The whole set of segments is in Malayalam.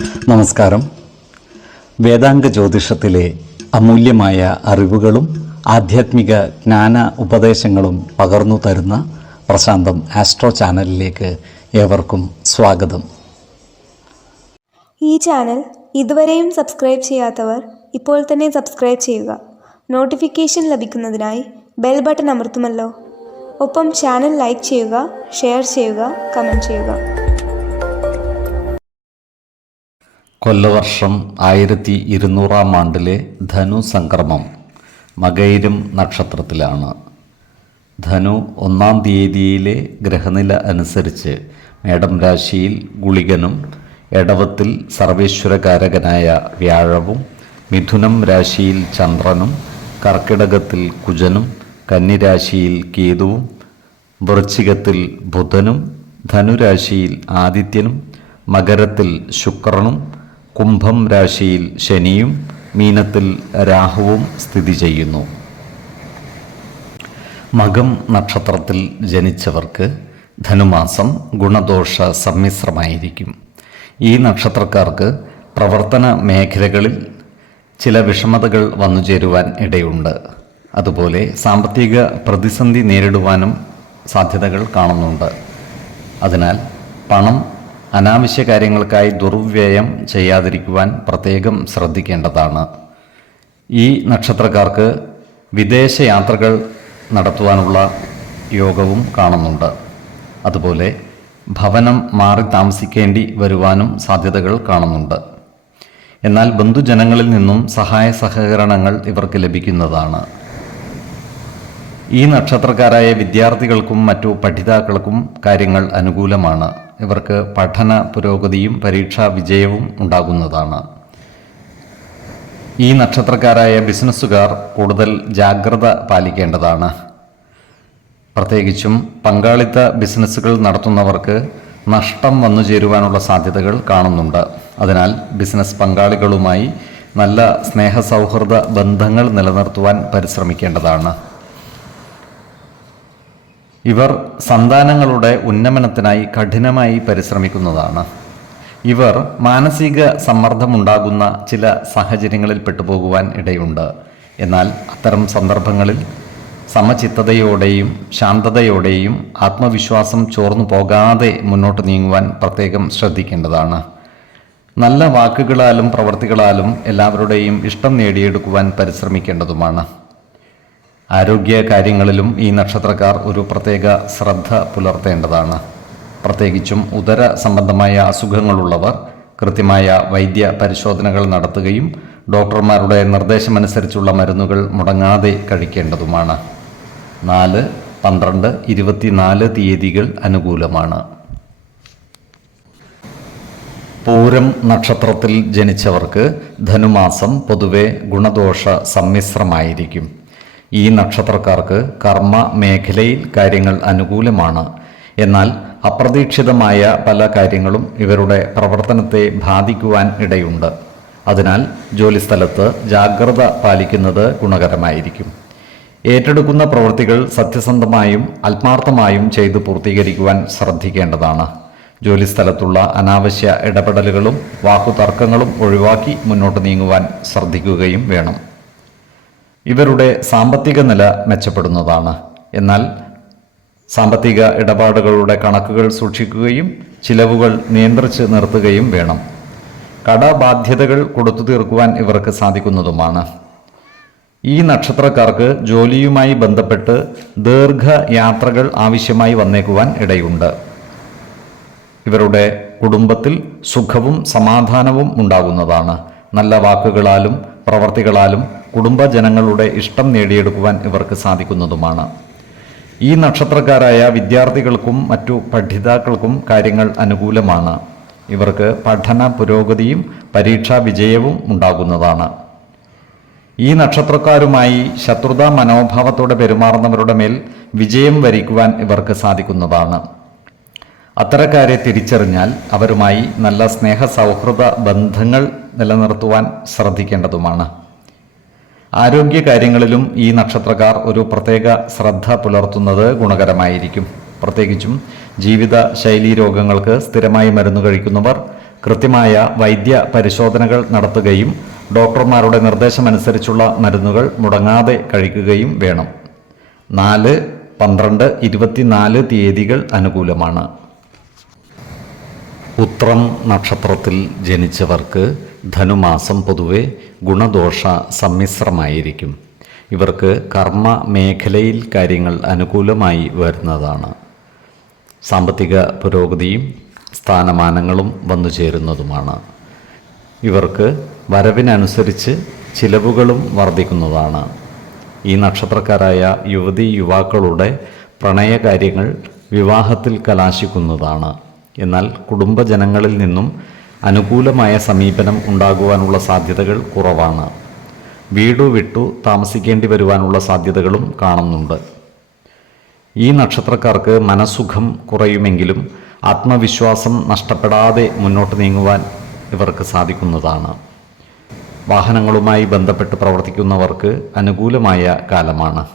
നമസ്കാരം. വേദാംഗ ജ്യോതിഷത്തിലെ അമൂല്യമായ അറിവുകളും ആധ്യാത്മിക ജ്ഞാന ഉപദേശങ്ങളും പകർന്നു തരുന്ന പ്രശാന്തം ആസ്ട്രോ ചാനലിലേക്ക് ഏവർക്കും സ്വാഗതം. ഈ ചാനൽ ഇതുവരെയും സബ്സ്ക്രൈബ് ചെയ്യാത്തവർ ഇപ്പോൾ തന്നെ സബ്സ്ക്രൈബ് ചെയ്യുക. നോട്ടിഫിക്കേഷൻ ലഭിക്കുന്നതിനായി ബെൽ ബട്ടൺ അമർത്തുമല്ലോ. ഒപ്പം ചാനൽ ലൈക്ക് ചെയ്യുക, ഷെയർ ചെയ്യുക, കമൻറ്റ് ചെയ്യുക. കൊല്ലവർഷം 1200 ആണ്ടിലെ ധനു സംക്രമം മകയിരം നക്ഷത്രത്തിലാണ്. ധനു 1 തീയതിയിലെ ഗ്രഹനില അനുസരിച്ച് മേടം രാശിയിൽ ഗുളികനും, എടവത്തിൽ സർവേശ്വരകാരകനായ വ്യാഴവും, മിഥുനം രാശിയിൽ ചന്ദ്രനും, കർക്കിടകത്തിൽ കുജനും, കന്നിരാശിയിൽ കേതുവും, വൃശ്ചികത്തിൽ ബുധനും, ധനുരാശിയിൽ ആദിത്യനും, മകരത്തിൽ ശുക്രനും, കുംഭം രാശിയിൽ ശനിയും, മീനത്തിൽ രാഹുവും സ്ഥിതി ചെയ്യുന്നു. മകം നക്ഷത്രത്തിൽ ജനിച്ചവർക്ക് ധനുമാസം ഗുണദോഷ സമ്മിശ്രമായിരിക്കും. ഈ നക്ഷത്രക്കാർക്ക് പ്രവർത്തന മേഖലകളിൽ ചില വിഷമതകൾ വന്നുചേരുവാൻ ഇടയുണ്ട്. അതുപോലെ സാമ്പത്തിക പ്രതിസന്ധി നേരിടുവാനും സാധ്യതകൾ കാണുന്നുണ്ട്. അതിനാൽ പണം അനാവശ്യ കാര്യങ്ങൾക്കായി ദുർവ്യയം ചെയ്യാതിരിക്കുവാൻ പ്രത്യേകം ശ്രദ്ധിക്കേണ്ടതാണ്. ഈ നക്ഷത്രക്കാർക്ക് വിദേശ യാത്രകൾ നടത്തുവാനുള്ള യോഗവും കാണുന്നുണ്ട്. അതുപോലെ ഭവനം മാറി താമസിക്കേണ്ടി വരുവാനും സാധ്യതകൾ കാണുന്നുണ്ട്. എന്നാൽ ബന്ധുജനങ്ങളിൽ നിന്നും സഹായ സഹകരണങ്ങൾ ഇവർക്ക് ലഭിക്കുന്നതാണ്. ഈ നക്ഷത്രക്കാരായ വിദ്യാർത്ഥികൾക്കും മറ്റു പഠിതാക്കൾക്കും കാര്യങ്ങൾ അനുകൂലമാണ്. ഇവർക്ക് പഠന പുരോഗതിയും പരീക്ഷാ വിജയവും ഉണ്ടാകുന്നതാണ്. ഈ നക്ഷത്രക്കാരായ ബിസിനസ്സുകാർ കൂടുതൽ ജാഗ്രത പാലിക്കേണ്ടതാണ്. പ്രത്യേകിച്ചും പങ്കാളിത്ത ബിസിനസ്സുകൾ നടത്തുന്നവർക്ക് നഷ്ടം വന്നു ചേരുവാനുള്ള സാധ്യതകൾ കാണുന്നുണ്ട്. അതിനാൽ ബിസിനസ് പങ്കാളികളുമായി നല്ല സ്നേഹസൗഹൃദ ബന്ധങ്ങൾ നിലനിർത്തുവാൻ പരിശ്രമിക്കേണ്ടതാണ്. ഇവർ സന്താനങ്ങളുടെ ഉന്നമനത്തിനായി കഠിനമായി പരിശ്രമിക്കുന്നതാണ്. ഇവർ മാനസിക സമ്മർദ്ദമുണ്ടാകുന്ന ചില സാഹചര്യങ്ങളിൽ പെട്ടുപോകുവാൻ ഇടയുണ്ട്. എന്നാൽ അത്തരം സന്ദർഭങ്ങളിൽ സമചിത്തതയോടെയും ശാന്തതയോടെയും ആത്മവിശ്വാസം ചോർന്നു പോകാതെ മുന്നോട്ട് നീങ്ങുവാൻ പ്രത്യേകം ശ്രദ്ധിക്കേണ്ടതാണ്. നല്ല വാക്കുകളാലും പ്രവൃത്തികളാലും എല്ലാവരുടെയും ഇഷ്ടം നേടിയെടുക്കുവാൻ പരിശ്രമിക്കേണ്ടതുമാണ്. ആരോഗ്യ കാര്യങ്ങളിലും ഈ നക്ഷത്രക്കാർ ഒരു പ്രത്യേക ശ്രദ്ധ പുലർത്തേണ്ടതാണ്. പ്രത്യേകിച്ചും ഉദര സംബന്ധമായ അസുഖങ്ങളുള്ളവർ കൃത്യമായ വൈദ്യ പരിശോധനകൾ നടത്തുകയും ഡോക്ടർമാരുടെ നിർദ്ദേശമനുസരിച്ചുള്ള മരുന്നുകൾ മുടങ്ങാതെ കഴിക്കേണ്ടതുമാണ്. 4, 12, 24 തീയതികൾ അനുകൂലമാണ്. പൂരം നക്ഷത്രത്തിൽ ജനിച്ചവർക്ക് ധനുമാസം പൊതുവെ ഗുണദോഷ സമ്മിശ്രമായിരിക്കും. ഈ നക്ഷത്രക്കാർക്ക് കർമ്മ മേഖലയിൽ കാര്യങ്ങൾ അനുകൂലമാണ്. എന്നാൽ അപ്രതീക്ഷിതമായ പല കാര്യങ്ങളും ഇവരുടെ പ്രവർത്തനത്തെ ബാധിക്കുവാൻ ഇടയുണ്ട്. അതിനാൽ ജോലിസ്ഥലത്ത് ജാഗ്രത പാലിക്കുന്നത് ഗുണകരമായിരിക്കും. ഏറ്റെടുക്കുന്ന പ്രവൃത്തികൾ സത്യസന്ധമായും ആത്മാർത്ഥമായും ചെയ്തു പൂർത്തീകരിക്കുവാൻ ശ്രദ്ധിക്കേണ്ടതാണ്. ജോലിസ്ഥലത്തുള്ള അനാവശ്യ ഇടപെടലുകളും വാക്കുതർക്കങ്ങളും ഒഴിവാക്കി മുന്നോട്ട് നീങ്ങുവാൻ ശ്രദ്ധിക്കുകയും വേണം. ഇവരുടെ സാമ്പത്തിക നില മെച്ചപ്പെടുന്നതാണ്. എന്നാൽ സാമ്പത്തിക ഇടപാടുകളുടെ കണക്കുകൾ സൂക്ഷിക്കുകയും ചിലവുകൾ നിയന്ത്രിച്ച് നിർത്തുകയും വേണം. കടബാധ്യതകൾ കൊടുത്തു തീർക്കുവാൻ ഇവർക്ക് സാധിക്കുന്നതുമാണ്. ഈ നക്ഷത്രക്കാർക്ക് ജോലിയുമായി ബന്ധപ്പെട്ട് ദീർഘയാത്രകൾ ആവശ്യമായി വന്നേക്കുവാൻ ഇടയുണ്ട്. ഇവരുടെ കുടുംബത്തിൽ സുഖവും സമാധാനവും ഉണ്ടാകുന്നതാണ്. നല്ല വാക്കുകളാലും പ്രവർത്തികളാലും കുടുംബജനങ്ങളുടെ ഇഷ്ടം നേടിയെടുക്കുവാൻ ഇവർക്ക് സാധിക്കുന്നതുമാണ്. ഈ നക്ഷത്രക്കാരായ വിദ്യാർത്ഥികൾക്കും മറ്റു പഠിതാക്കൾക്കും കാര്യങ്ങൾ അനുകൂലമാണ്. ഇവർക്ക് പഠന പുരോഗതിയും പരീക്ഷാ വിജയവും ഉണ്ടാകുന്നതാണ്. ഈ നക്ഷത്രക്കാരുമായി ശത്രുതാ മനോഭാവത്തോടെ പെരുമാറുന്നവരുടെ മേൽ വിജയം വരിക്കുവാൻ ഇവർക്ക് സാധിക്കുന്നതാണ്. അത്തരക്കാരെ തിരിച്ചറിഞ്ഞാൽ അവരുമായി നല്ല സ്നേഹ സൗഹൃദ ബന്ധങ്ങൾ നിലനിർത്തുവാൻ ശ്രദ്ധിക്കേണ്ടതുമാണ്. ആരോഗ്യകാര്യങ്ങളിലും ഈ നക്ഷത്രക്കാർ ഒരു പ്രത്യേക ശ്രദ്ധ പുലർത്തുന്നത് ഗുണകരമായിരിക്കും. പ്രത്യേകിച്ചും ജീവിത ശൈലീ രോഗങ്ങൾക്ക് സ്ഥിരമായി മരുന്ന് കഴിക്കുന്നവർ, കൃത്യമായ വൈദ്യ പരിശോധനകൾ നടത്തുകയും ഡോക്ടർമാരുടെ നിർദ്ദേശമനുസരിച്ചുള്ള മരുന്നുകൾ മുടങ്ങാതെ കഴിക്കുകയും വേണം. 4, 12, 24 തീയതികൾ അനുകൂലമാണ്. ഉത്രം നക്ഷത്രത്തിൽ ജനിച്ചവർക്ക് ധനുമാസം പൊതുവെ ഗുണദോഷ സമ്മിശ്രമായിരിക്കും. ഇവർക്ക് കർമ്മ മേഖലയിൽ കാര്യങ്ങൾ അനുകൂലമായി വരുന്നതാണ്. സാമ്പത്തിക പുരോഗതിയും സ്ഥാനമാനങ്ങളും വന്നു ചേരുന്നതുമാണ്. ഇവർക്ക് വരവിനനുസരിച്ച് ചിലവുകളും വർദ്ധിക്കുന്നതാണ്. ഈ നക്ഷത്രക്കാരായ യുവതി യുവാക്കളുടെ പ്രണയകാര്യങ്ങൾ വിവാഹത്തിൽ കലാശിക്കുന്നതാണ്. എന്നാൽ കുടുംബജനങ്ങളിൽ നിന്നും അനുകൂലമായ സമീപനം ഉണ്ടാകുവാനുള്ള സാധ്യതകൾ കുറവാണ്. വീടു വിട്ടു താമസിക്കേണ്ടി വരുവാനുള്ള സാധ്യതകളും കാണുന്നുണ്ട്. ഈ നക്ഷത്രക്കാർക്ക് മനസ്സുഖം കുറയുമെങ്കിലും ആത്മവിശ്വാസം നഷ്ടപ്പെടാതെ മുന്നോട്ട് നീങ്ങുവാൻ ഇവർക്ക് സാധിക്കുന്നതാണ്. വാഹനങ്ങളുമായി ബന്ധപ്പെട്ട് പ്രവർത്തിക്കുന്നവർക്ക് അനുകൂലമായ കാലമാണ്.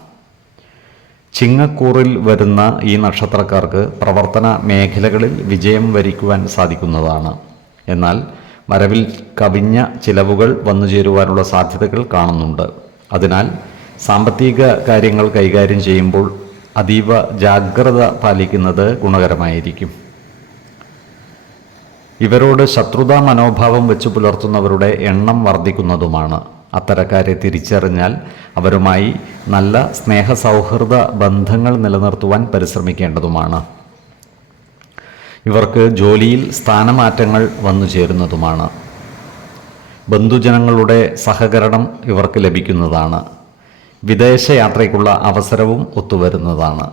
ചിങ്ങക്കൂറിൽ വരുന്ന ഈ നക്ഷത്രക്കാർക്ക് പ്രവർത്തന മേഖലകളിൽ വിജയം വരിക്കുവാൻ സാധിക്കുന്നതാണ്. എന്നാൽ വരവിൽ കവിഞ്ഞ ചിലവുകൾ വന്നു ചേരുവാനുള്ള സാധ്യതകൾ കാണുന്നുണ്ട്. അതിനാൽ സാമ്പത്തിക കാര്യങ്ങൾ കൈകാര്യം ചെയ്യുമ്പോൾ അതീവ ജാഗ്രത പാലിക്കുന്നത് ഗുണകരമായിരിക്കും. ഇവരോട് ശത്രുതാ മനോഭാവം വെച്ച് പുലർത്തുന്നവരുടെ എണ്ണം വർദ്ധിക്കുന്നതുമാണ്. അത്തരക്കാരെ തിരിച്ചറിഞ്ഞാൽ അവരുമായി നല്ല സ്നേഹസൗഹൃദ ബന്ധങ്ങൾ നിലനിർത്തുവാൻ പരിശ്രമിക്കേണ്ടതുമാണ്. ഇവർക്ക് ജോലിയിൽ സ്ഥാനമാറ്റങ്ങൾ വന്നു ചേരുന്നതുമാണ്. ബന്ധുജനങ്ങളുടെ സഹകരണം ഇവർക്ക് ലഭിക്കുന്നതാണ്. വിദേശയാത്രയ്ക്കുള്ള അവസരവും ഒത്തുവരുന്നതാണ്.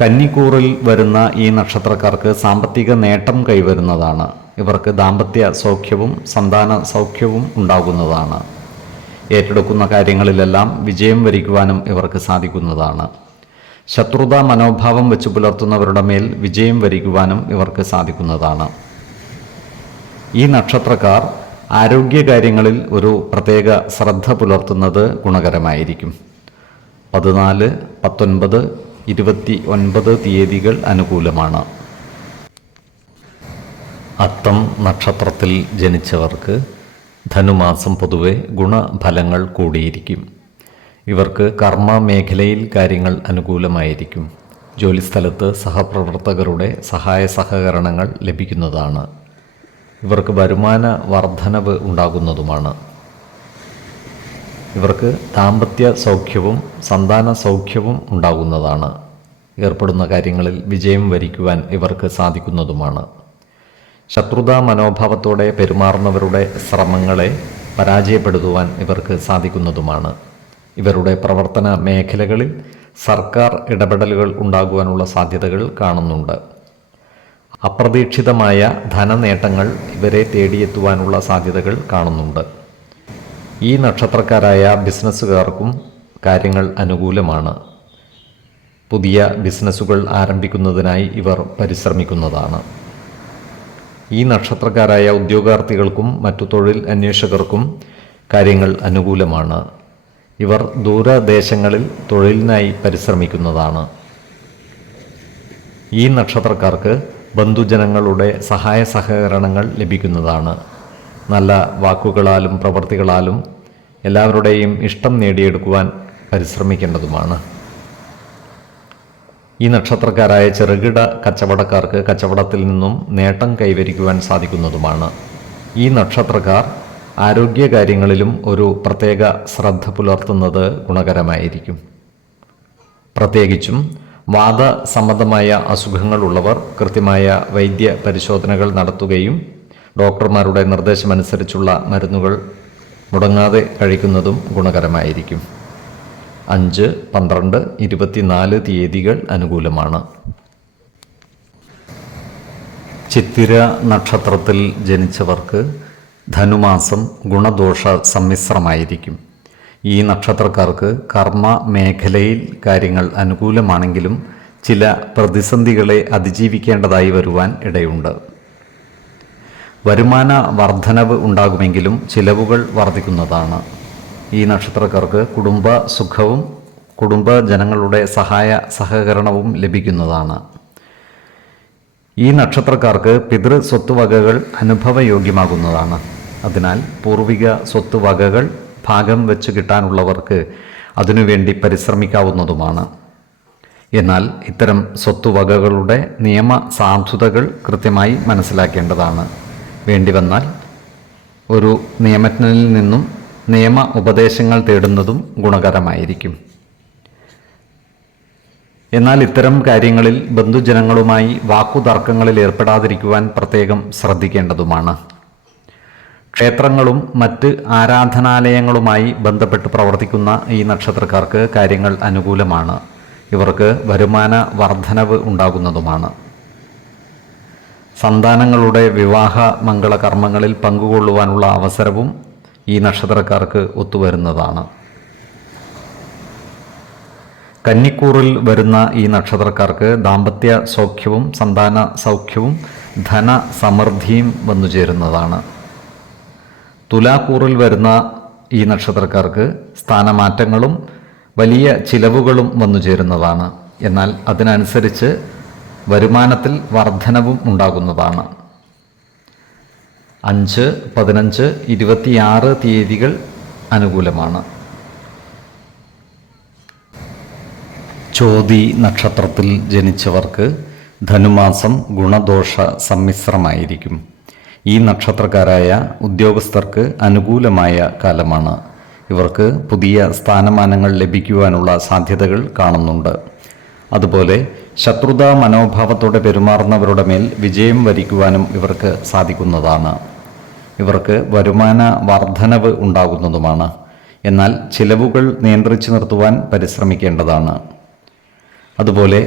കന്നിക്കൂറിൽ വരുന്ന ഈ നക്ഷത്രക്കാർക്ക് സാമ്പത്തിക നേട്ടം കൈവരുന്നതാണ്. ഇവർക്ക് ദാമ്പത്യ സൗഖ്യവും സന്താന സൗഖ്യവും ഉണ്ടാകുന്നതാണ്. ഏറ്റെടുക്കുന്ന കാര്യങ്ങളിലെല്ലാം വിജയം വരിക്കുവാനും ഇവർക്ക് സാധിക്കുന്നതാണ്. ശത്രുതാ മനോഭാവം വെച്ച് പുലർത്തുന്നവരുടെ മേൽ വിജയം വരിക്കുവാനും ഇവർക്ക് സാധിക്കുന്നതാണ്. ഈ നക്ഷത്രക്കാർ ആരോഗ്യകാര്യങ്ങളിൽ ഒരു പ്രത്യേക ശ്രദ്ധ പുലർത്തുന്നത് ഗുണകരമായിരിക്കും. 14, 19, 29 തീയതികൾ അനുകൂലമാണ്. അത്തം നക്ഷത്രത്തിൽ ജനിച്ചവർക്ക് ധനുമാസം പൊതുവെ ഗുണഫലങ്ങൾ കൂടിയിരിക്കും. ഇവർക്ക് കർമ്മ മേഖലയിൽ കാര്യങ്ങൾ അനുകൂലമായിരിക്കും. ജോലിസ്ഥലത്ത് സഹപ്രവർത്തകരുടെ സഹായ സഹകരണങ്ങൾ ലഭിക്കുന്നതാണ്. ഇവർക്ക് വരുമാന വർധനവ് ഉണ്ടാകുന്നതുമാണ്. ഇവർക്ക് ദാമ്പത്യ സൗഖ്യവും സന്താന സൗഖ്യവും ഉണ്ടാകുന്നതാണ്. ഏർപ്പെടുന്ന കാര്യങ്ങളിൽ വിജയം വരിക്കുവാൻ ഇവർക്ക് സാധിക്കുന്നതുമാണ്. ശത്രുതാ മനോഭാവത്തോടെ പെരുമാറുന്നവരുടെ ശ്രമങ്ങളെ പരാജയപ്പെടുത്തുവാൻ ഇവർക്ക് സാധിക്കുന്നതുമാണ്. ഇവരുടെ പ്രവർത്തന മേഖലകളിൽ സർക്കാർ ഇടപെടലുകൾ ഉണ്ടാകുവാനുള്ള സാധ്യതകൾ കാണുന്നുണ്ട്. അപ്രതീക്ഷിതമായ ധനനേട്ടങ്ങൾ ഇവരെ തേടിയെത്തുവാനുള്ള സാധ്യതകൾ കാണുന്നുണ്ട്. ഈ നക്ഷത്രക്കാരായ ബിസിനസ്സുകാർക്കും കാര്യങ്ങൾ അനുകൂലമാണ്. പുതിയ ബിസിനസ്സുകൾ ആരംഭിക്കുന്നതിനായി ഇവർ പരിശ്രമിക്കുന്നതാണ്. ഈ നക്ഷത്രക്കാരായ ഉദ്യോഗാർത്ഥികൾക്കും മറ്റു തൊഴിൽ അന്വേഷകർക്കും കാര്യങ്ങൾ അനുകൂലമാണ്. ഇവർ ദൂരദേശങ്ങളിൽ തൊഴിലിനായി പരിശ്രമിക്കുന്നതാണ്. ഈ നക്ഷത്രക്കാർക്ക് ബന്ധുജനങ്ങളുടെ സഹായ സഹകരണങ്ങൾ ലഭിക്കുന്നതാണ്. നല്ല വാക്കുകളാലും പ്രവൃത്തികളാലും എല്ലാവരുടെയും ഇഷ്ടം നേടിയെടുക്കുവാൻ പരിശ്രമിക്കേണ്ടതുമാണ്. ഈ നക്ഷത്രക്കാരായ ചെറുകിട കച്ചവടക്കാർക്ക് കച്ചവടത്തിൽ നിന്നും നേട്ടം കൈവരിക്കുവാൻ സാധിക്കുന്നതുമാണ്. ഈ നക്ഷത്രക്കാർ ആരോഗ്യകാര്യങ്ങളിലും ഒരു പ്രത്യേക ശ്രദ്ധ പുലർത്തുന്നത് ഗുണകരമായിരിക്കും. പ്രത്യേകിച്ചും വാദസംബന്ധമായ അസുഖങ്ങളുള്ളവർ കൃത്യമായ വൈദ്യ പരിശോധനകൾ നടത്തുകയും ഡോക്ടർമാരുടെ നിർദ്ദേശമനുസരിച്ചുള്ള മരുന്നുകൾ മുടങ്ങാതെ കഴിക്കുന്നതും ഗുണകരമായിരിക്കും. 5, 12, 24 തീയതികൾ അനുകൂലമാണ്. ചിത്തിര നക്ഷത്രത്തിൽ ജനിച്ചവർക്ക് ധനുമാസം ഗുണദോഷ സമ്മിശ്രമായിരിക്കും. ഈ നക്ഷത്രക്കാർക്ക് കർമ്മ മേഖലയിൽ കാര്യങ്ങൾ അനുകൂലമാണെങ്കിലും ചില പ്രതിസന്ധികളെ അതിജീവിക്കേണ്ടതായി വരുവാൻ ഇടയുണ്ട്. വരുമാന വർധനവ് ഉണ്ടാകുമെങ്കിലും ചിലവുകൾ വർദ്ധിക്കുന്നതാണ്. ഈ നക്ഷത്രക്കാർക്ക് കുടുംബ സുഖവും കുടുംബജനങ്ങളുടെ സഹായ സഹകരണവും ലഭിക്കുന്നതാണ്. ഈ നക്ഷത്രക്കാർക്ക് പിതൃ സ്വത്തുവകകൾ അനുഭവയോഗ്യമാകുന്നതാണ്. അതിനാൽ പൂർവിക സ്വത്തുവകകൾ ഭാഗം വെച്ച് കിട്ടാനുള്ളവർക്ക് അതിനുവേണ്ടി പരിശ്രമിക്കാവുന്നതുമാണ്. എന്നാൽ ഇത്തരം സ്വത്തുവകകളുടെ നിയമ സാധുതകൾ കൃത്യമായി മനസ്സിലാക്കേണ്ടതാണ്. വേണ്ടിവന്നാൽ ഒരു നിയമജ്ഞനിൽ നിന്നും നിയമ ഉപദേശങ്ങൾ തേടുന്നതും ഗുണകരമായിരിക്കും. എന്നാൽ ഇത്തരം കാര്യങ്ങളിൽ ബന്ധുജനങ്ങളുമായി വാക്കുതർക്കങ്ങളിൽ ഏർപ്പെടാതിരിക്കുവാൻ പ്രത്യേകം ശ്രദ്ധിക്കേണ്ടതുമാണ്. ക്ഷേത്രങ്ങളും മറ്റ് ആരാധനാലയങ്ങളുമായി ബന്ധപ്പെട്ട് പ്രവർത്തിക്കുന്ന ഈ നക്ഷത്രക്കാർക്ക് കാര്യങ്ങൾ അനുകൂലമാണ്. ഇവർക്ക് വരുമാന വർധനവ് ഉണ്ടാകുന്നതുമാണ്. സന്താനങ്ങളുടെ വിവാഹ മംഗളകർമ്മങ്ങളിൽ പങ്കുകൊള്ളുവാനുള്ള അവസരവും ഈ നക്ഷത്രക്കാർക്ക് ഒത്തുവരുന്നതാണ്. കന്നിക്കൂറിൽ വരുന്ന ഈ നക്ഷത്രക്കാർക്ക് ദാമ്പത്യ സൗഖ്യവും സന്താന സൗഖ്യവും ധനസമൃദ്ധിയും വന്നുചേരുന്നതാണ്. തുലാക്കൂറിൽ വരുന്ന ഈ നക്ഷത്രക്കാർക്ക് സ്ഥാനമാറ്റങ്ങളും വലിയ ചിലവുകളും വന്നുചേരുന്നതാണ്. എന്നാൽ അതിനനുസരിച്ച് വരുമാനത്തിൽ വർധനവും ഉണ്ടാകുന്നതാണ്. 5, 15, 26 തീയതികൾ അനുകൂലമാണ്. ചോതി നക്ഷത്രത്തിൽ ജനിച്ചവർക്ക് ധനുമാസം ഗുണദോഷ സമ്മിശ്രമായിരിക്കും. ഈ നക്ഷത്രക്കാരായ ഉദ്യോഗസ്ഥർക്ക് അനുകൂലമായ കാലമാണ്. ഇവർക്ക് പുതിയ സ്ഥാനമാനങ്ങൾ ലഭിക്കുവാനുള്ള സാധ്യതകൾ കാണുന്നുണ്ട്. അതുപോലെ ശത്രുതാ മനോഭാവത്തോടെ പെരുമാറുന്നവരുടെ മേൽ വിജയം വരിക്കുവാനും ഇവർക്ക് സാധിക്കുന്നതാണ്. ഇവർക്ക് വരുമാന വർധനവ് ഉണ്ടാകുന്നതുമാണ്. എന്നാൽ ചിലവുകൾ നിയന്ത്രിച്ചു നിർത്തുവാൻ പരിശ്രമിക്കേണ്ടതാണ്. അതുപോലെ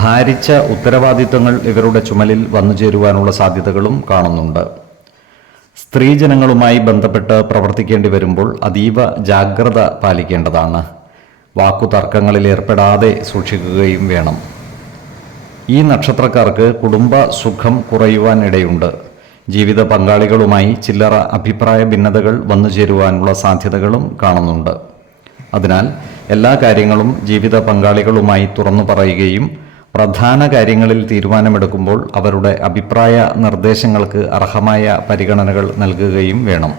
ഭാരിച്ച ഉത്തരവാദിത്വങ്ങൾ ഇവരുടെ ചുമലിൽ വന്നുചേരുവാനുള്ള സാധ്യതകളും കാണുന്നുണ്ട്. സ്ത്രീജനങ്ങളുമായി ബന്ധപ്പെട്ട് പ്രവർത്തിക്കേണ്ടി വരുമ്പോൾ അതീവ ജാഗ്രത പാലിക്കേണ്ടതാണ്. വാക്കുതർക്കങ്ങളിൽ ഏർപ്പെടാതെ സൂക്ഷിക്കുകയും വേണം. ഈ നക്ഷത്രക്കാർക്ക് കുടുംബ സുഖം കുറയുവാൻ ഇടയുണ്ട്. ജീവിത പങ്കാളികളുമായി ചില്ലറ അഭിപ്രായ ഭിന്നതകൾ വന്നുചേരുവാനുള്ള സാധ്യതകളും കാണുന്നുണ്ട്. അതിനാൽ എല്ലാ കാര്യങ്ങളും ജീവിത പങ്കാളികളുമായി തുറന്നു പറയുകയും പ്രധാന കാര്യങ്ങളിൽ തീരുമാനമെടുക്കുമ്പോൾ അവരുടെ അഭിപ്രായ നിർദ്ദേശങ്ങൾക്ക് അർഹമായ പരിഗണനകൾ നൽകുകയും വേണം.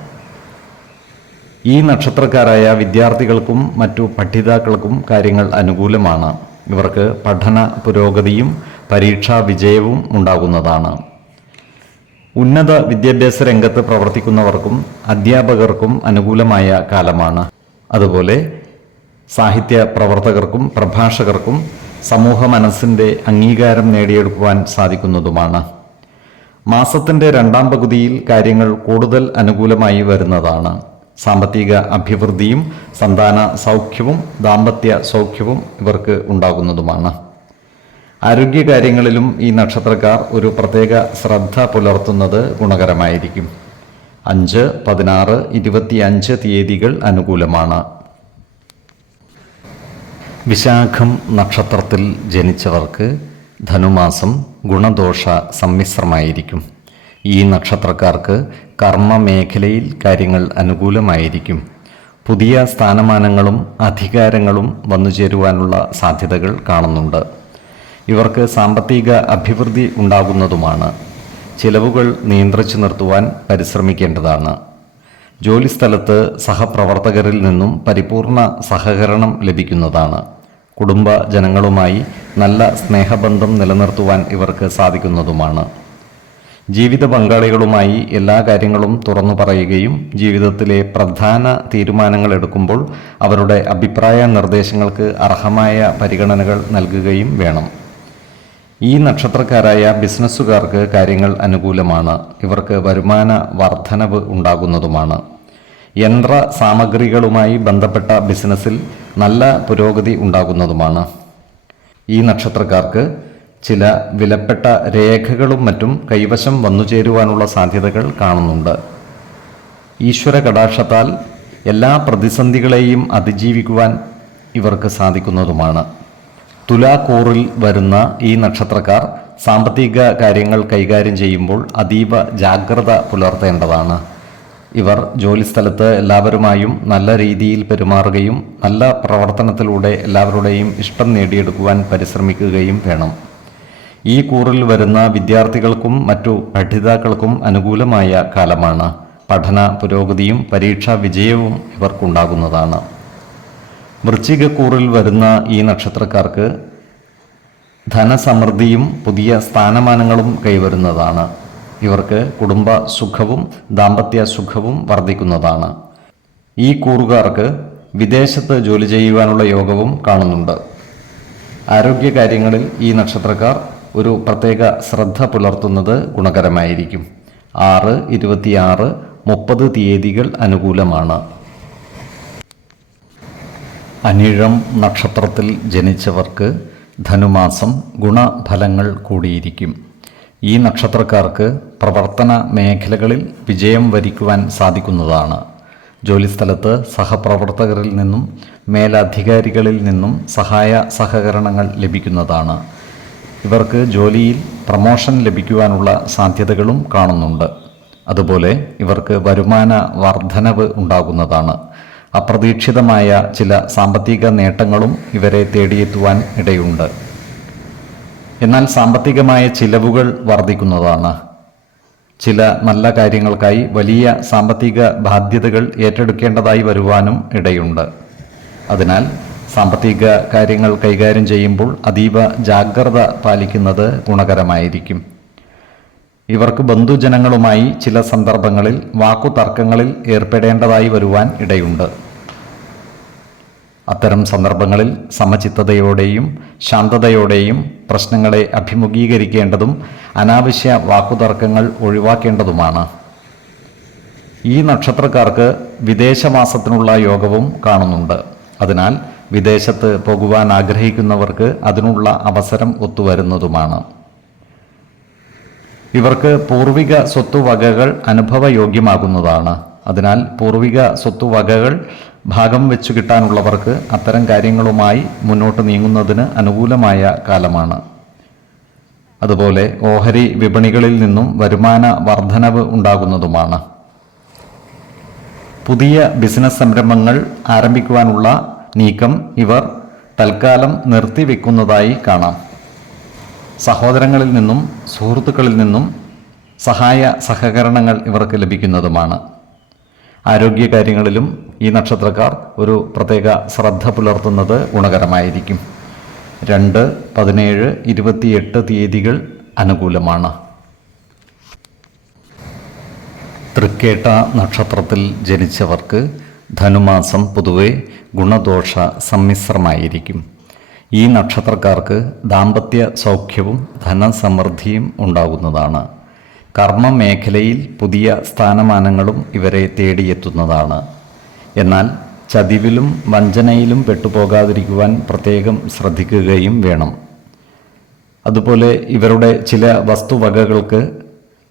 ഈ നക്ഷത്രക്കാരായ വിദ്യാർത്ഥികൾക്കും മറ്റു പഠിതാക്കൾക്കും കാര്യങ്ങൾ അനുകൂലമാണ്. ഇവർക്ക് പഠന പുരോഗതിയും പരീക്ഷാ വിജയവും ഉണ്ടാകുന്നതാണ്. ഉന്നത വിദ്യാഭ്യാസ രംഗത്ത് പ്രവർത്തിക്കുന്നവർക്കും അധ്യാപകർക്കും അനുകൂലമായ കാലമാണ്. അതുപോലെ സാഹിത്യ പ്രവർത്തകർക്കും പ്രഭാഷകർക്കും സമൂഹ മനസ്സിൻ്റെ അംഗീകാരം നേടിയെടുക്കുവാൻ സാധിക്കുന്നതുമാണ്. മാസത്തിൻ്റെ 2ാം പകുതിയിൽ കാര്യങ്ങൾ കൂടുതൽ അനുകൂലമായി വരുന്നതാണ്. സാമ്പത്തിക അഭിവൃദ്ധിയും സന്താന സൗഖ്യവും ദാമ്പത്യ സൗഖ്യവും ഇവർക്ക് ഉണ്ടാകുന്നതുമാണ്. ആരോഗ്യകാര്യങ്ങളിലും ഈ നക്ഷത്രക്കാർ ഒരു പ്രത്യേക ശ്രദ്ധ പുലർത്തുന്നത് ഗുണകരമായിരിക്കും. 5, 16, 25 തീയതികൾ അനുകൂലമാണ്. വിശാഖം നക്ഷത്രത്തിൽ ജനിച്ചവർക്ക് ധനുമാസം ഗുണദോഷ സമ്മിശ്രമായിരിക്കും. ഈ നക്ഷത്രക്കാർക്ക് കർമ്മമേഖലയിൽ കാര്യങ്ങൾ അനുകൂലമായിരിക്കും. പുതിയ സ്ഥാനമാനങ്ങളും അധികാരങ്ങളും വന്നുചേരുവാനുള്ള സാധ്യതകൾ കാണുന്നുണ്ട്. ഇവർക്ക് സാമ്പത്തിക അഭിവൃദ്ധി ഉണ്ടാകുന്നതുമാണ്. ചിലവുകൾ നിയന്ത്രിച്ചു നിർത്തുവാൻ പരിശ്രമിക്കേണ്ടതാണ്. ജോലിസ്ഥലത്ത് സഹപ്രവർത്തകരിൽ നിന്നും പരിപൂർണ സഹകരണം ലഭിക്കുന്നതാണ്. കുടുംബ ജനങ്ങളുമായി നല്ല സ്നേഹബന്ധം നിലനിർത്തുവാൻ ഇവർക്ക് സാധിക്കുന്നതുമാണ്. ജീവിത പങ്കാളികളുമായി എല്ലാ കാര്യങ്ങളും തുറന്നു പറയുകയും ജീവിതത്തിലെ പ്രധാന തീരുമാനങ്ങൾ എടുക്കുമ്പോൾ അവരുടെ അഭിപ്രായ നിർദ്ദേശങ്ങൾക്ക് അർഹമായ പരിഗണനകൾ നൽകുകയും വേണം. ഈ നക്ഷത്രക്കാരായ ബിസിനസ്സുകാർക്ക് കാര്യങ്ങൾ അനുകൂലമാണ്. ഇവർക്ക് വരുമാന വർധനവ് ഉണ്ടാകുന്നതുമാണ്. യന്ത്ര സാമഗ്രികളുമായി ബന്ധപ്പെട്ട ബിസിനസ്സിൽ നല്ല പുരോഗതി ഉണ്ടാകുന്നതുമാണ്. ഈ നക്ഷത്രക്കാർക്ക് ചില വിലപ്പെട്ട രേഖകളും മറ്റും കൈവശം വന്നുചേരുവാനുള്ള സാധ്യതകൾ കാണുന്നുണ്ട്. ഈശ്വര കടാക്ഷത്താൽ എല്ലാ പ്രതിസന്ധികളെയും അതിജീവിക്കുവാൻ ഇവർക്ക് സാധിക്കുന്നതുമാണ്. തുലാക്കൂറിൽ വരുന്ന ഈ നക്ഷത്രക്കാർ സാമ്പത്തിക കാര്യങ്ങൾ കൈകാര്യം ചെയ്യുമ്പോൾ അതീവ ജാഗ്രത പുലർത്തേണ്ടതാണ്. ഇവർ ജോലിസ്ഥലത്ത് എല്ലാവരുമായും നല്ല രീതിയിൽ പെരുമാറുകയും നല്ല പ്രവർത്തനത്തിലൂടെ എല്ലാവരുടെയും ഇഷ്ടം നേടിയെടുക്കുവാൻ പരിശ്രമിക്കുകയും വേണം. ഈ കൂറിൽ വരുന്ന വിദ്യാർത്ഥികൾക്കും മറ്റു പഠിതാക്കൾക്കും അനുകൂലമായ കാലമാണ്. പഠന പുരോഗതിയും പരീക്ഷാ വിജയവും ഇവർക്കുണ്ടാകുന്നതാണ്. വൃശ്ചികക്കൂറിൽ വരുന്ന ഈ നക്ഷത്രക്കാർക്ക് ധനസമൃദ്ധിയും പുതിയ സ്ഥാനമാനങ്ങളും കൈവരുന്നതാണ്. ഇവർക്ക് കുടുംബ സുഖവും ദാമ്പത്യ സുഖവും വർദ്ധിക്കുന്നതാണ്. ഈ കൂറുകാർക്ക് വിദേശത്ത് ജോലി ചെയ്യുവാനുള്ള യോഗവും കാണുന്നുണ്ട്. ആരോഗ്യകാര്യങ്ങളിൽ ഈ നക്ഷത്രക്കാർ ഒരു പ്രത്യേക ശ്രദ്ധ പുലർത്തുന്നത് ഗുണകരമായിരിക്കും. 6, 26, 30 തീയതികൾ അനുകൂലമാണ്. അനിഴം നക്ഷത്രത്തിൽ ജനിച്ചവർക്ക് ധനുമാസം ഗുണഫലങ്ങൾ കൂടിയിരിക്കും. ഈ നക്ഷത്രക്കാർക്ക് പ്രവർത്തന മേഖലകളിൽ വിജയം വരിക്കുവാൻ സാധിക്കുന്നതാണ്. ജോലിസ്ഥലത്ത് സഹപ്രവർത്തകരിൽ നിന്നും മേലധികാരികളിൽ നിന്നും സഹായ സഹകരണങ്ങൾ ലഭിക്കുന്നതാണ്. ഇവർക്ക് ജോലിയിൽ പ്രമോഷൻ ലഭിക്കുവാനുള്ള സാധ്യതകളും കാണുന്നുണ്ട്. അതുപോലെ ഇവർക്ക് വരുമാന വർധനവ് ഉണ്ടാകുന്നതാണ്. അപ്രതീക്ഷിതമായ ചില സാമ്പത്തിക നേട്ടങ്ങളും ഇവരെ തേടിയെത്തുവാൻ ഇടയുണ്ട്. എന്നാൽ സാമ്പത്തികമായ ചിലവുകൾ വർദ്ധിക്കുന്നതാണ്. ചില നല്ല കാര്യങ്ങൾക്കായി വലിയ സാമ്പത്തിക ബാധ്യതകൾ ഏറ്റെടുക്കേണ്ടതായി വരുവാനും ഇടയുണ്ട്. അതിനാൽ സാമ്പത്തിക കാര്യങ്ങൾ കൈകാര്യം ചെയ്യുമ്പോൾ അതീവ ജാഗ്രത പാലിക്കുന്നത് ഗുണകരമായിരിക്കും. ഇവർക്ക് ബന്ധുജനങ്ങളുമായി ചില സന്ദർഭങ്ങളിൽ വാക്കുതർക്കങ്ങളിൽ ഏർപ്പെടേണ്ടതായി വരുവാൻ ഇടയുണ്ട്. അത്തരം സന്ദർഭങ്ങളിൽ സമചിത്തതയോടെയും ശാന്തതയോടെയും പ്രശ്നങ്ങളെ അഭിമുഖീകരിക്കേണ്ടതും അനാവശ്യ വാക്കുതർക്കങ്ങൾ ഒഴിവാക്കേണ്ടതുമാണ്. ഈ നക്ഷത്രക്കാർക്ക് വിദേശവാസത്തിനുള്ള യോഗവും കാണുന്നുണ്ട്. അതിനാൽ വിദേശത്ത് പോകുവാൻ ആഗ്രഹിക്കുന്നവർക്ക് അതിനുള്ള അവസരം ഒത്തുവരുന്നതുമാണ്. ഇവർക്ക് പൂർവിക സ്വത്തുവകകൾ അനുഭവയോഗ്യമാകുന്നതാണ്. അതിനാൽ പൂർവിക സ്വത്തുവകകൾ ഭാഗം വെച്ചു കിട്ടാനുള്ളവർക്ക് അത്തരം കാര്യങ്ങളുമായി മുന്നോട്ട് നീങ്ങുന്നതിന് അനുകൂലമായ കാലമാണ്. അതുപോലെ ഓഹരി വിപണികളിൽ നിന്നും വരുമാന വർധനവ് ഉണ്ടാകുന്നതുമാണ്. പുതിയ ബിസിനസ് സംരംഭങ്ങൾ ആരംഭിക്കുവാനുള്ള നീക്കം ഇവർ തൽക്കാലം നിർത്തിവെക്കുന്നതായി കാണാം. സഹോദരങ്ങളിൽ നിന്നും സുഹൃത്തുക്കളിൽ നിന്നും സഹായ സഹകരണങ്ങൾ ഇവർക്ക് ലഭിക്കുന്നതുമാണ്. ആരോഗ്യകാര്യങ്ങളിലും ഈ നക്ഷത്രക്കാർ ഒരു പ്രത്യേക ശ്രദ്ധ പുലർത്തുന്നത് ഗുണകരമായിരിക്കും. 2, 17, 28 തീയതികൾ അനുകൂലമാണ്. തൃക്കേട്ട നക്ഷത്രത്തിൽ ജനിച്ചവർക്ക് ധനുമാസം പൊതുവെ ഗുണദോഷ സമ്മിശ്രമായിരിക്കും. ഈ നക്ഷത്രക്കാർക്ക് ദാമ്പത്യ സൗഖ്യവും ധനസമൃദ്ധിയും ഉണ്ടാകുന്നതാണ്. കർമ്മമേഖലയിൽ പുതിയ സ്ഥാനമാനങ്ങളും ഇവരെ തേടിയെത്തുന്നതാണ്. എന്നാൽ ചതിവിലും വഞ്ചനയിലും പെട്ടുപോകാതിരിക്കുവാൻ പ്രത്യേകം ശ്രദ്ധിക്കുകയും വേണം. അതുപോലെ ഇവരുടെ ചില വസ്തുവകകൾക്ക്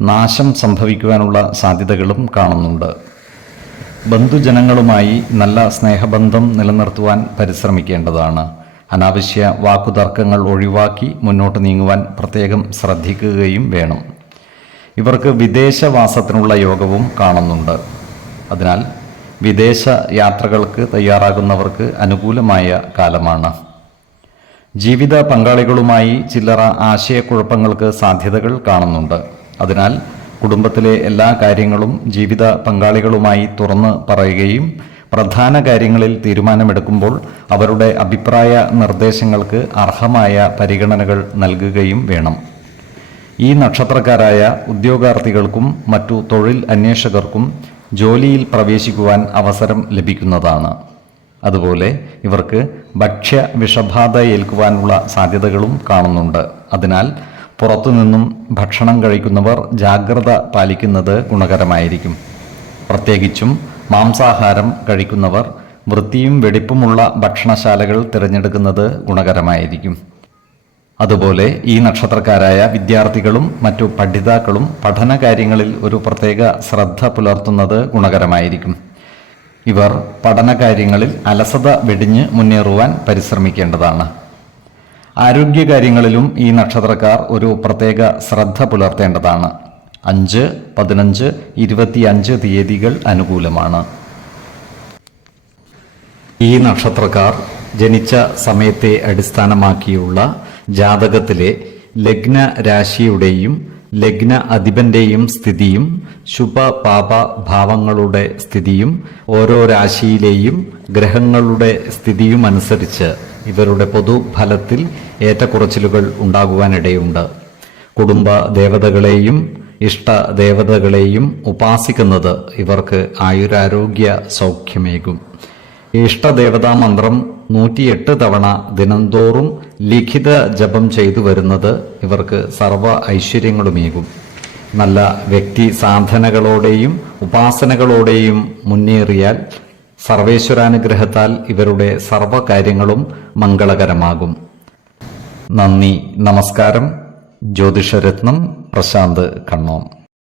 നാശം സംഭവിക്കുവാനുള്ള സാധ്യതകളും കാണുന്നുണ്ട്. ബന്ധുജനങ്ങളുമായി നല്ല സ്നേഹബന്ധം നിലനിർത്തുവാൻ പരിശ്രമിക്കേണ്ടതാണ്. അനാവശ്യ വാക്കുതർക്കങ്ങൾ ഒഴിവാക്കി മുന്നോട്ട് നീങ്ങുവാൻ പ്രത്യേകം ശ്രദ്ധിക്കുകയും വേണം. ഇവർക്ക് വിദേശവാസത്തിനുള്ള യോഗവും കാണുന്നുണ്ട്. അതിനാൽ വിദേശ യാത്രകൾക്ക് തയ്യാറാകുന്നവർക്ക് അനുകൂലമായ കാലമാണ്. ജീവിത പങ്കാളികളുമായി ചില്ലറ ആശയക്കുഴപ്പങ്ങൾക്ക് സാധ്യതകൾ കാണുന്നുണ്ട്. അതിനാൽ കുടുംബത്തിലെ എല്ലാ കാര്യങ്ങളും ജീവിത പങ്കാളികളുമായി തുറന്ന് പറയുകയും പ്രധാന കാര്യങ്ങളിൽ തീരുമാനമെടുക്കുമ്പോൾ അവരുടെ അഭിപ്രായ നിർദ്ദേശങ്ങൾക്ക് അർഹമായ പരിഗണനകൾ നൽകുകയും വേണം. ഈ നക്ഷത്രക്കാരായ ഉദ്യോഗാർത്ഥികൾക്കും മറ്റു തൊഴിൽ അന്വേഷകർക്കും ജോലിയിൽ പ്രവേശിക്കുവാൻ അവസരം ലഭിക്കുന്നതാണ്. അതുപോലെ ഇവർക്ക് ഭക്ഷ്യ വിഷബാധ ഏൽക്കുവാനുള്ള സാധ്യതകളും കാണുന്നുണ്ട്. അതിനാൽ പുറത്തുനിന്നും ഭക്ഷണം കഴിക്കുന്നവർ ജാഗ്രത പാലിക്കുന്നത് ഗുണകരമായിരിക്കും. പ്രത്യേകിച്ചും മാംസാഹാരം കഴിക്കുന്നവർ വൃത്തിയും വെടിപ്പുമുള്ള ഭക്ഷണശാലകൾ തിരഞ്ഞെടുക്കുന്നത് ഗുണകരമായിരിക്കും. അതുപോലെ ഈ നക്ഷത്രക്കാരായ വിദ്യാർത്ഥികളും മറ്റു പഠിതാക്കളും പഠനകാര്യങ്ങളിൽ ഒരു പ്രത്യേക ശ്രദ്ധ പുലർത്തുന്നത് ഗുണകരമായിരിക്കും. ഇവർ പഠനകാര്യങ്ങളിൽ അലസത വെടിഞ്ഞ് മുന്നേറുവാൻ പരിശ്രമിക്കേണ്ടതാണ്. ആരോഗ്യകാര്യങ്ങളിലും ഈ നക്ഷത്രക്കാർ ഒരു പ്രത്യേക ശ്രദ്ധ പുലർത്തേണ്ടതാണ്. 5, 15, 25 തീയതികൾ അനുകൂലമാണ്. ഈ നക്ഷത്രക്കാർ ജനിച്ച സമയത്തെ അടിസ്ഥാനമാക്കിയുള്ള ജാതകത്തിലെ ലഗ്ന രാശിയുടെയും ലഗ്ന അധിപന്റെയും സ്ഥിതിയും ശുഭ പാപ ഭാവങ്ങളുടെ സ്ഥിതിയും ഓരോ രാശിയിലെയും ഗ്രഹങ്ങളുടെ സ്ഥിതിയും അനുസരിച്ച് ഇവരുടെ പൊതുഫലത്തിൽ ഏറ്റക്കുറച്ചിലുകൾ ഉണ്ടാകുവാനിടയുണ്ട്. കുടുംബ ദേവതകളെയും ഇഷ്ട ദേവതകളെയും ഉപാസിക്കുന്നത് ഇവർക്ക് ആയുരാരോഗ്യ സൗഖ്യമേകും. ഇഷ്ടദേവതാ മന്ത്രം 108 തവണ ദിനംതോറും ലിഖിത ജപം ചെയ്തു വരുന്നത് ഇവർക്ക് സർവ ഐശ്വര്യങ്ങളുമേകും. നല്ല വ്യക്തി സാധനകളോടെയും ഉപാസനകളോടെയും മുന്നേറിയാൽ സർവേശ്വരാനുഗ്രഹത്താൽ ഇവരുടെ സർവകാര്യങ്ങളും മംഗളകരമാകും. നന്ദി, നമസ്കാരം. ജ്യോതിഷരത്നം പ്രശാന്ത് കണ്ണോം.